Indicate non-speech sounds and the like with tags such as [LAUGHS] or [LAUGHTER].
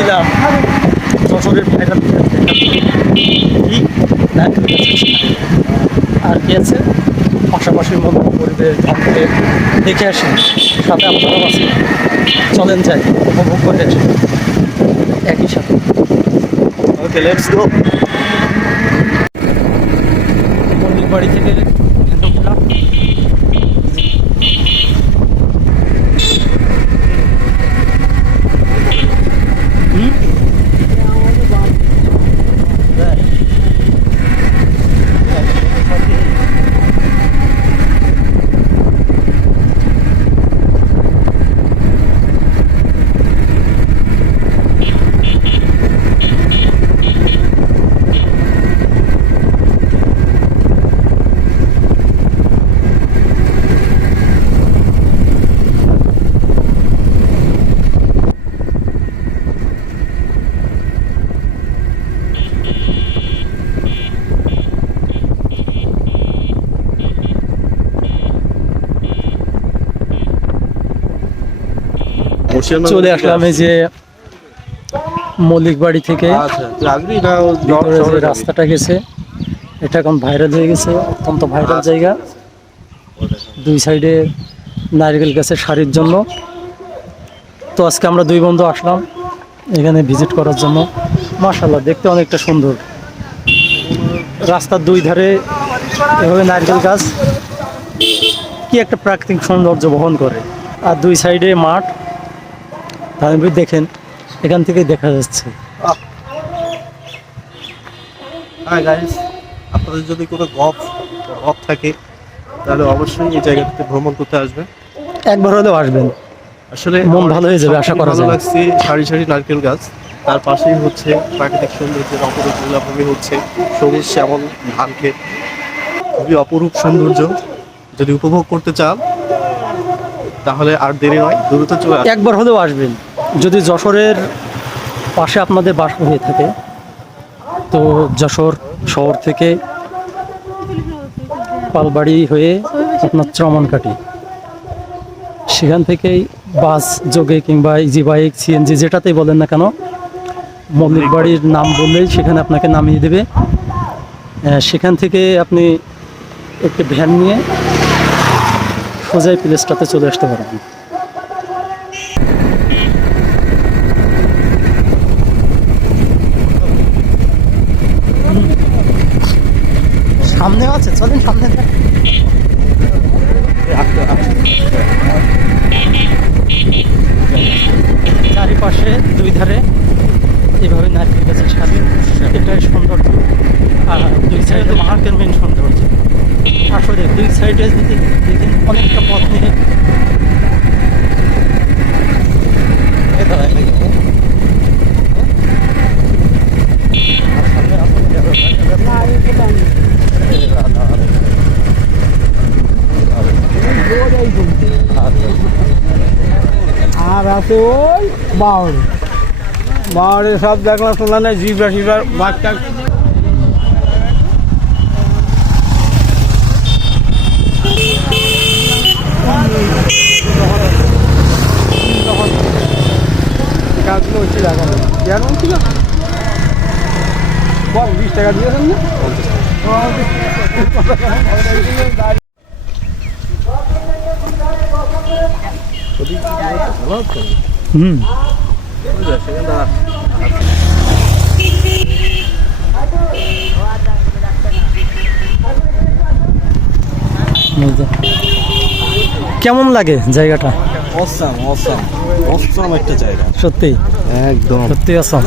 দিলাম। যশোরের ভাইরাল। আর কি আছে? পাশাপাশি মতো পরিবেশ ধানকে দেখে আসি। সাথে আপনারাও আছে। চলেন যাই উপভোগ করে আসি। একই সাথে। ওকে লেটস গো মন্দির বাড়ি থেকে চলে আসলাম এই যে মল্লিক বাড়ি থেকে। আচ্ছা যে রাস্তাটা গেছে এটা এখন ভাইরাল হয়ে গেছে অত্যন্ত ভাইরাল আচ্ছা। জায়গা। দুই সাইডে নারকেল গাছের সারির জন্য। তো আজকে আমরা দুই বন্ধু আসলাম এখানে ভিজিট করার জন্য। মাশাল্লাহ দেখতে অনেকটা সুন্দর। রাস্তার দুই ধারে এভাবে নারকেল গাছ। কি একটা প্রাকৃতিক সৌন্দর্য বহন করে। আর দুই সাইডে মাঠ। ধানবীর দেখেন এখান থেকেই দেখা যাচ্ছে। হ্যাঁ গাইস আপনাদের যদি কোনো গপ গপ থাকে তাহলে অবশ্যই এই জায়গাটাতে ভ্রমণ করতে আসবেন। একবার হলেও আসবেন। আসলে মন ভালো হয়ে যাবে, আশা করা যায়। লাগছে সারি সারি নারকেল গাছ। তার পাশেই হচ্ছে প্রাকৃতিক সৌন্দর্যের অপরূপ লীলাভূমি হচ্ছে সবুজ শ্যামল ধান ক্ষেত খুবই অপরূপ সৌন্দর্য। যদি উপভোগ করতে চান তাহলে আর দেরি নয় দ্রুত চলে একবার হলেও আসবেন। যদি যশোরের পাশে আপনাদের বাস হয়ে থাকে, তো যশোর শহর থেকে পালবাড়ি হয়ে আপনার চমনকাটি সেখান থেকেই বাস, যোগে কিংবা ইজি বাইক সিএনজি যেটাতেই বলেন না কেন, মল্লিক বাড়ির নাম বললেই সেখানে আপনাকে নামিয়ে দেবে। সেখান থেকে আপনি একটি ভ্যান নিয়ে সোজাই প্লেসটাতে চলে আসতে পারবেন। সামনে আছে চলেন সামনে। চারিপাশে দুই ধারে এভাবে নারকেল গাছের সাথে এটাই সৌন্দর্য। আর দুই সাইডে মার্কের মেন সৌন্দর্য। আসলে দুই সাইডে যদি দেখেন অনেকটা পথ নিয়ে এই দাঁড়ায় নাকি? আর সামনে আপনি যাবেন, আর আছে ওই বাউর বাউরে সব দেখলাম শুনলাম না জিবরা শিবার বাচ্চা। গাছগুলো হচ্ছে দেখানো কেমন ছিল। বল বিশ টাকা দিয়েছেন না? [LAUGHS] যে। কেমন লাগে জায়গাটা? অসাম অসাম অসাম একটা জায়গা। সত্যি? একদম। সত্যি আসাম